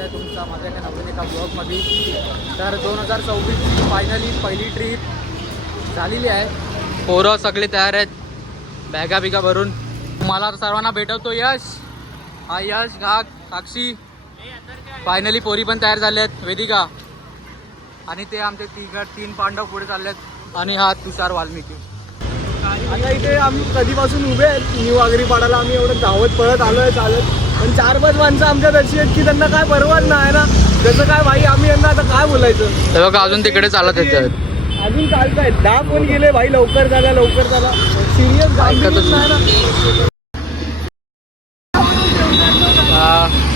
आहे तुमचा माझ्या एका नवीन एका ब्लॉगमध्ये. तर 2024 फायनली पहिली ट्रीप झालेली आहे. पोरं सगळे तयार आहेत बॅगा बिगा भरून. मला सर्वांना भेटवतो यश. हा यश, घाग, साक्षी. फायनली पोरी पण तयार झाल्या आहेत, वेदिका. आणि ते आमचे तीन पांडव पुढे चालले आहेत. आणि हा तुषार वाल्मिकी. आता इथे आम्ही कधीपासून उभे आहेत न्यू आगरी पाडाला. आम्ही एवढं धावत पळत आलोय चालत. पण 4-5 माणसं आमच्यात अशी आहेत की त्यांना काय परवाच नाही ना. जसं काय भाई आम्ही यांना आता काय बोलायचं. ते बघा अजून तिकडे चालत येत आहेत. अजून चालतायत. 10 फोन गेले भाई, लवकर झाला लवकर झाला. सिरियस ऐकतच नाही ना.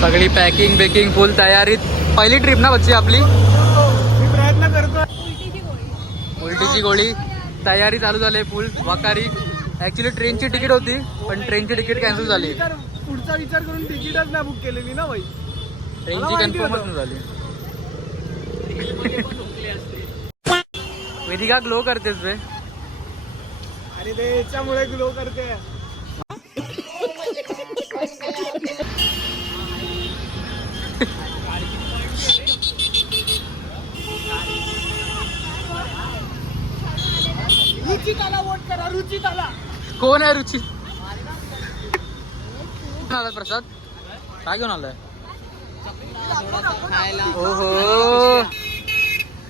सगळी पॅकिंग बेकिंग फुल तयारीत. पहिली ट्रिप ना बच्ची आपली. मी प्रयत्न करतोय. उलटीची गोळी तयारी चालू झाली फुल वकारी. ऍक्च्युली ट्रेनची तिकीट होती पण ट्रेनची तिकीट कॅन्सल झाली. पुढचा विचार करून तिकीटच नाही बुक केलेली ना भाई. ट्रेनची कन्फर्मच नाही झाली. वेदिका ग्लो करतेस बे. अरे ते याच्यामुळे ग्लो करते. रुचिताला वोट करा. रुचिताला. कोण आहे रुची? आलाय प्रसाद काय घेऊन आलाय? ओहो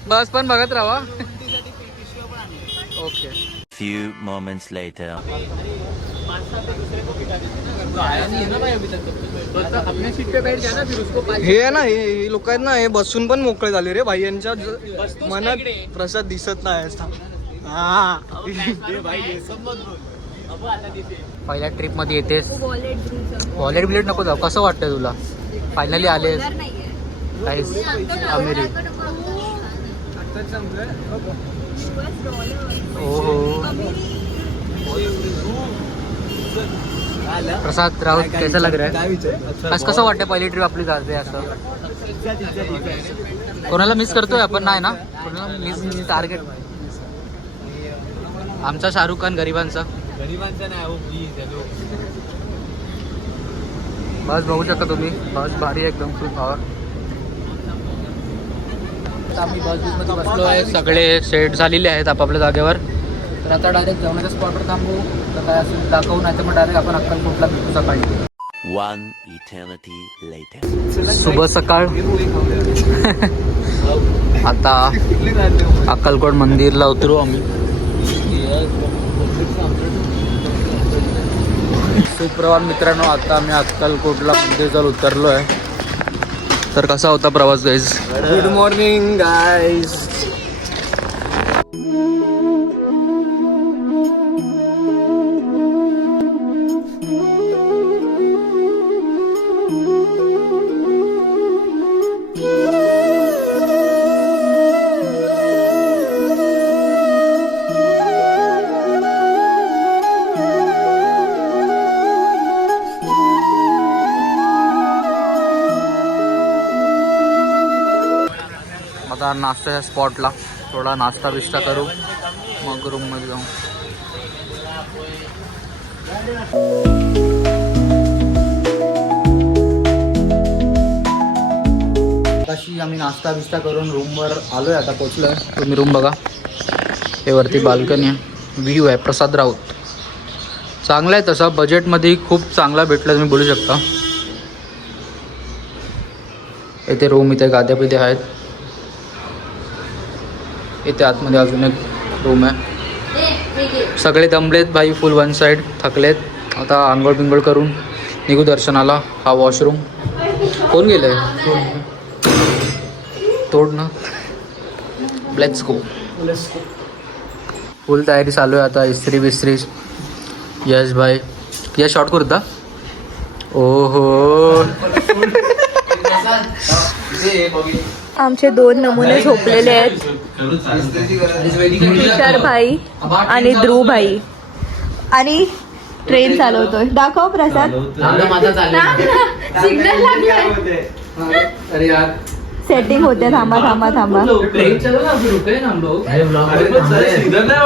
बस पण बघत राहा. ओके. Few moments later. हे आहे ना, हे लोक आहेत ना, हे बसून पण मोकळे झाले रे भाई. यांच्या मनात प्रसाद दिसत नाही. पहिल्या ट्रिप मध्ये येतेस. वॉलेट बिलेट नको जाऊ. कसं वाटतंय तुला फायनली आलेस? अमेरिका. प्रसाद राऊत कैसा लग रहा है? कसं वाटतं पहिली ट्रिप आपली जाते असं? कोणाला मिस करतोय आपण? नाही ना कोणाला मिस. टार्गेट आमचा शाहरुख खान गरिबांचा नाही. बस बघू शकता तुम्ही. बस भारी एकदम फुल पॉवर. आम्ही बसमध्ये बसलो आहे. सगळे सेट झालेले आहेत आपापल्या जागेवर. तर आता डायरेक्ट जेवणाच्या स्पॉटवर थांबू. तर काय असेल दाखवू, नाही तर मग डायरेक्ट आपण अक्कलकोटला भेटू सकाळी. One eternity later. शुभ सकाळ. आता अक्कलकोट मंदिरला उतरू आम्ही. सुप्रभात मित्रांनो. आता आम्ही अक्कलकोटला मंदिरला उतरलो आहे. तर कसा होता प्रवास गाईज? Good morning guys. आता नाश्त्याच्या स्पॉटला थोडा नाश्ता बिष्टा करू, मग रूममध्ये जाऊ. तशी आम्ही नाश्ता बिष्टा करून रूमवर आलोय. आता पोचलोय. तुम्ही रूम बघा. हे वरती बाल्कनी आहे. व्ह्यू आहे प्रसाद राऊत. चांगला आहे तसा. बजेटमध्ये खूप चांगला भेटला तुम्ही बोलू शकता. इथे रूम, इथे गाद्या बिद्या आहेत. इथे आतमध्ये अजून एक रूम आहे. सगळे दमलेत भाई फुल वन साईड, थकलेत. आता आंघोळ बिंघोळ करून निघू दर्शनाला. हा वॉशरूम. कोण गेलंय? तोड ना. Let's go. फुल तयारी चालू आहे आता. इस्त्री बिस्त्री. यश भाई यश शॉर्ट करता. ओहो आमचे 2 नमुने झोपलेले आहेत. तुषार भाई आणि ध्रुव भाई. आणि ट्रेन चालवतोय. दाखव प्रसाद. सिग्नल लागलाय. सेटिंग होते. थांबा थांबा थांबा.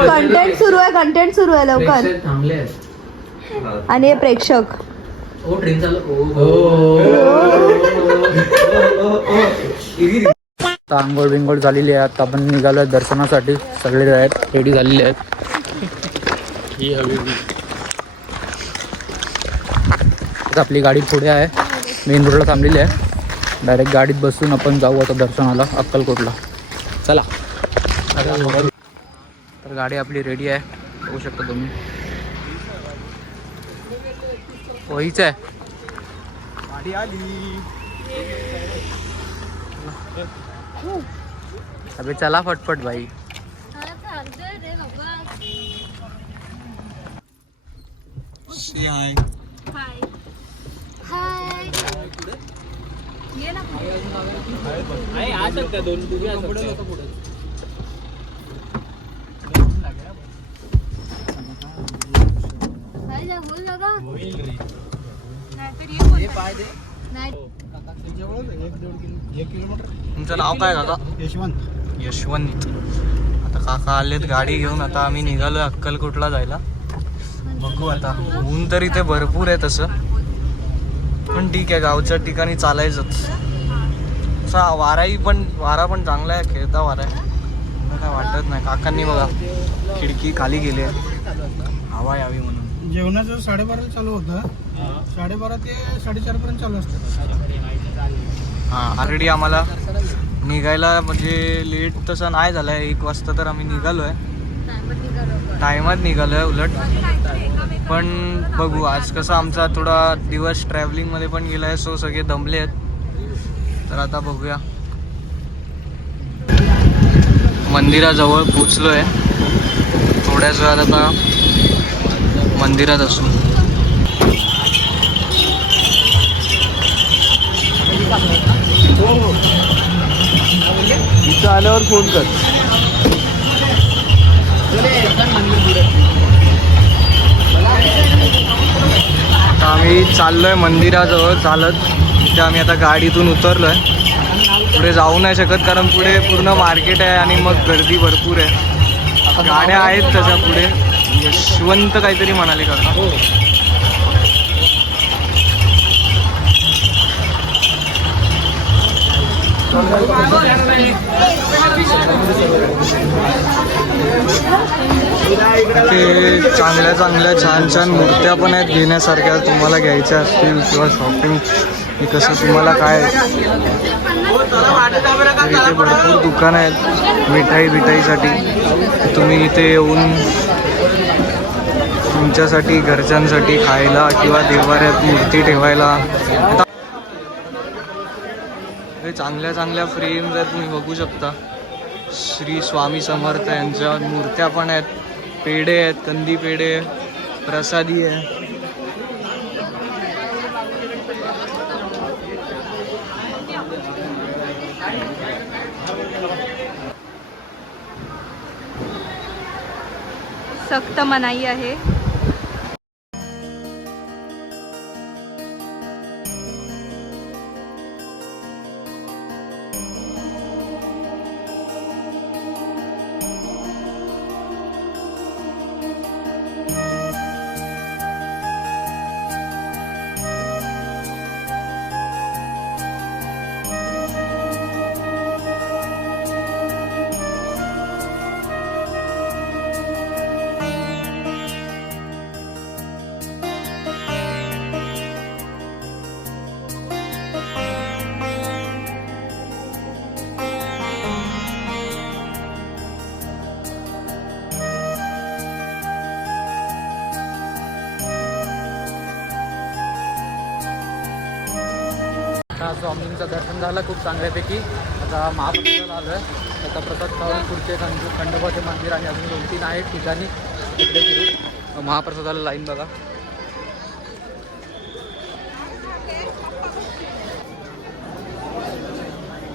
कंटेंट सुरू आहे. कंटेंट सुरू आहे लवकर. आणि हे प्रेक्षक. हो ट्रेन चालू आता आंघोळ बिंघोळ झालेली आहे. आता आपण निघालो आहे दर्शनासाठी. सगळे आहेत रेडी झालेले आहेत. आता आपली गाडी पुढे आहे, मेन रोडला थांबलेली आहे. डायरेक्ट गाडीत बसून आपण जाऊ आता दर्शनाला अक्कलकोटला. चला. तर गाडी आपली रेडी आहे, बघू शकता तुम्ही. वहीच आहे गाडी आली. अबे चला फटफट भाई. तुमचं नाव काय काका? यशवंत. आता काका आलेत गाडी घेऊन. आता आम्ही निघालोय अक्कलकोटला जायला. बघू आता. ऊन तर इथे भरपूर आहे तसं, पण ठीक आहे, गावच्या ठिकाणी चालायचंच. असा वारा पण चांगला आहे, खेळता वारा आहे, काय वाटत नाही. काकांनी बघा खिडकी खाली गेली आहे हवा यावी म्हणून. जेवणाचं 12:30 चालू होतं, 12:30 ते 4:30 पर्यंत चालू असतं. हां, ऑलरेडी आम्हाला निघायला म्हणजे लेट तसं नाही झालं आहे. 1 वाजता तर आम्ही निघालो आहे, टायमात निघालो आहे उलट. पण बघू आज कसं आमचा थोडा दिवस ट्रॅव्हलिंगमध्ये पण गेला आहे, सो सगळे दमले आहेत. तर आता बघूया. मंदिराजवळ पोचलो आहे, थोड्याच वेळात आता मंदिरात असू. इथं आल्यावर फोन कर. आता आम्ही चाललोय मंदिराजवळ चालत. इथे आम्ही आता गाडीतून उतरलोय. पुढे जाऊ नाही शकत कारण पुढे पूर्ण मार्केट आहे आणि मग गर्दी भरपूर आहे. गाड्या आहेत त्याच्या पुढे. यशवंत काहीतरी म्हणाले काका. ते चांगल्या चांगल्या छान छान मूर्त्या पण आहेत घेण्यासारख्या. तुम्हाला घ्यायच्या असतील किंवा शॉपिंग हे कसं तुम्हाला काय. इथे भरपूर दुकानं आहेत मिठाईसाठी. तुम्ही इथे येऊन तुमच्यासाठी घरच्यांसाठी खायला किंवा देवाऱ्यात मूर्ती ठेवायला. चांगल्या चांगल्या फ्रेम्स आहेत, तुम्ही बघू शकता. श्री स्वामी समर्थ यांच्या मूर्त्या पण आहेत. पेढे आहेत, कंदी पेढे, प्रसादी आहे. सक्त मनाई आहे. स्वामींचं दर्शन झालं खूप चांगल्यापैकी. आता महाप्रसादाला आलो आहे. आता प्रसाद खाऊन पुढचे खंडोबाचे मंदिर आणि अजून 2-3 आहेत ठिकाणी तिकडे फिरू. महाप्रसादाला लाईन बघा.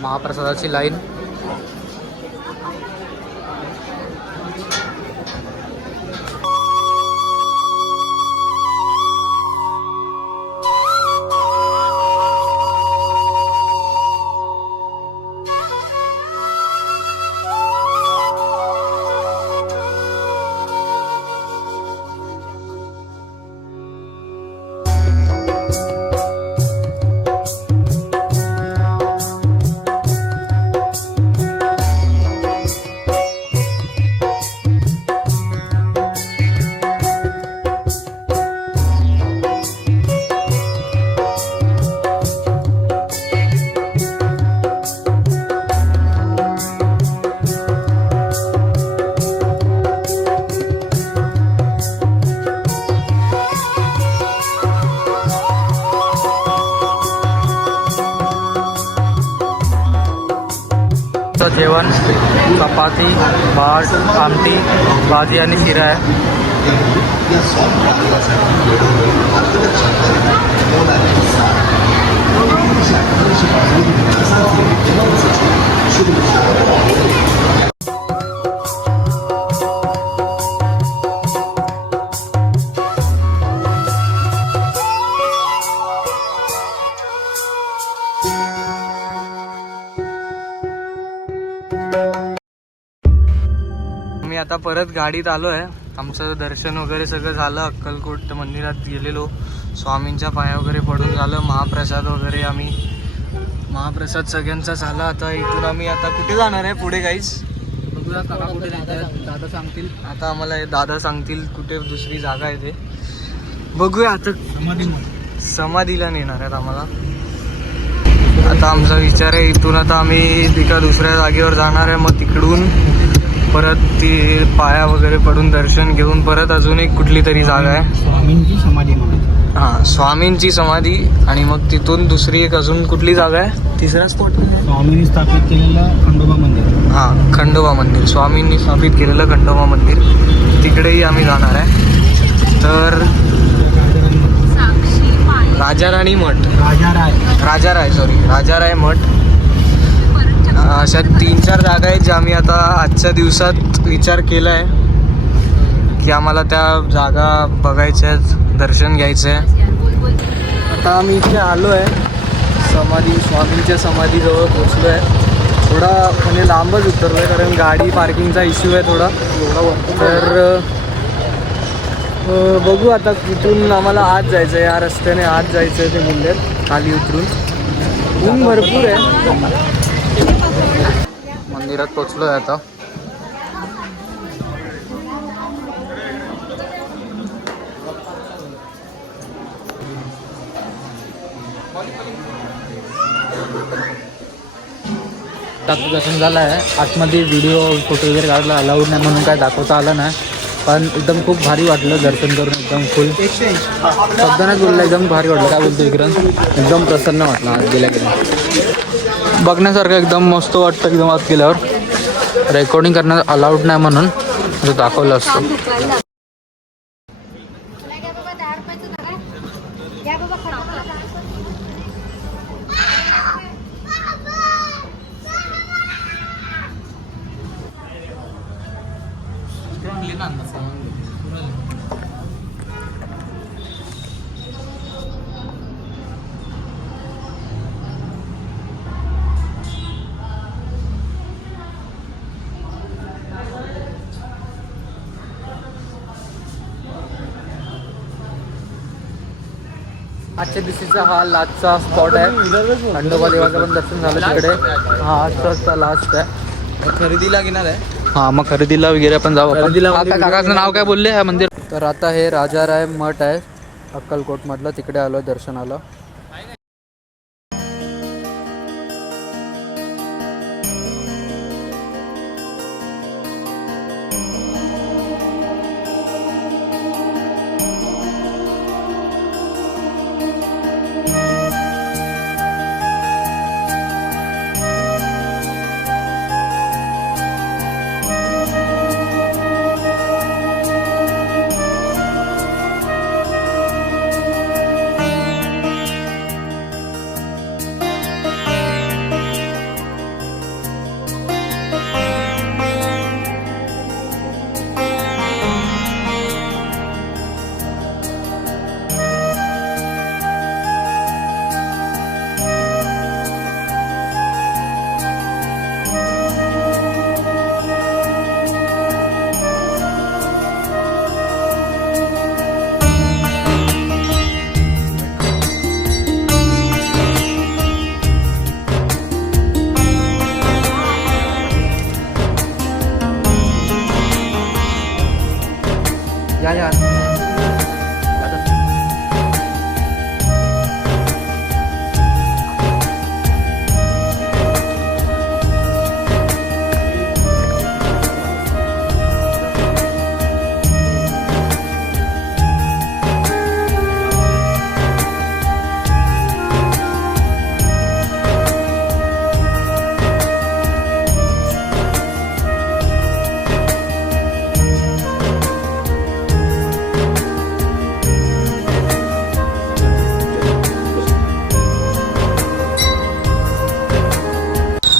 महाप्रसादाची लाईन. दुपारचं जेवण चपाती, भात, आमटी, भाजी आणि शिरा आहे. मी आता परत गाडीत आलो आहे. आमचं दर्शन वगैरे सगळं झालं. अक्कलकोट मंदिरात गेलेलो, स्वामींच्या पाया वगैरे पडून झालं. महाप्रसाद वगैरे महाप्रसाद सगळ्यांचा झाला. आता इथून आम्ही आता कुठे जाणार आहे पुढे काहीच बघूया. काका कुठे दादा सांगतील. आता आम्हाला दादा सांगतील कुठे दुसरी जागा आहे ते बघूया. आता समाधीला नेणार आहेत आम्हाला. आता आमचा विचार आहे इथून आता आम्ही एका दुसऱ्या जागेवर जाणार आहे. मग तिकडून परत ती पाया वगैरे पडून दर्शन घेऊन परत अजून एक कुठली तरी जागा आहे स्वामींची समाधी. हां, स्वामींची समाधी. आणि मग तिथून दुसरी एक अजून कुठली जागा आहे, तिसरा स्पॉट स्वामींनी स्थापित केलेलं खंडोबा मंदिर. हां, खंडोबा मंदिर. स्वामींनी स्थापित केलेलं खंडोबा मंदिर, तिकडेही आम्ही जाणार आहे. तर राजाराणी मठ, राजाराय मठ, अशा 3-4 जागा आहेत ज्या आम्ही आता आजच्या दिवसात विचार केला आहे की आम्हाला त्या जागा बघायच्या आहेत, दर्शन घ्यायचं आहे. आता आम्ही इथे आलो आहे स्वामींच्या समाधीजवळ पोचलो आहे. थोडा म्हणजे लांबच उतरलो आहे कारण गाडी पार्किंगचा इश्यू आहे थोडा. तर बघू आता कुठून आम्हाला आत जायचं आहे. या रस्त्याने आत जायचं आहे ते मंदिर खाली उतरून. ऊन भरपूर आहे. मंदिरात पोचलो आहे आता. दर्शन झालं आहे. आतमध्ये व्हिडिओ फोटो वगैरे काढला अलाउड नाही म्हणून काय दाखवता आलं नाही. पण एकदम खूप भारी वाटलं दर्शन करून. एकदम फुल शब्दानेच बोललं, एकदम भारी वाटलं. काय बोलतो इकडं, एकदम प्रसन्न वाटलं आज गेल्या बघण्यासारखं. एकदम मस्त वाटतं एकदम आत गेल्यावर. रेकॉर्डिंग करणं अलाउड नाही म्हणून दाखवलं असतं. आजच्या दिवशीचा हा लास्टचा स्पॉट आहे. खंडोबा देवाचं पण दर्शन झालं तिकडे. हा आजचा लास्ट आहे. खरेदीला घेणार आहे. हां, मग खरेदीला वगैरे आपण जाऊ. काकाचं नाव काय बोलले ह्या मंदिर? तर आता हे राजाराय मठ आहे अक्कलकोटमधलं, तिकडे आलो दर्शनाला.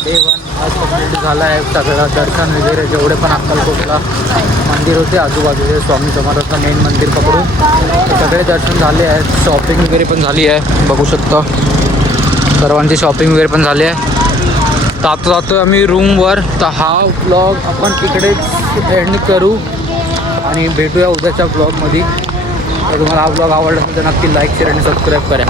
डे 1 आज कंप्लीट झाला आहे. सगळं दर्शन वगैरे जेवढे पण अक्कलकोटला मंदिर होते आजूबाजूचे स्वामी समर्थांचं मेन मंदिर पकडून ते सगळे दर्शन झाले आहेत. शॉपिंग वगैरे पण झाली आहे, बघू शकता सर्वांची शॉपिंग वगैरे पण झाली आहे. तर आता जातो आम्ही रूमवर. तर हा ब्लॉग आपण इकडेच एंड करू आणि भेटूया उद्याच्या ब्लॉगमध्ये. तर तुम्हाला हा ब्लॉग आवडला तर नक्की लाईक शेअर आणि सबस्क्राईब करा.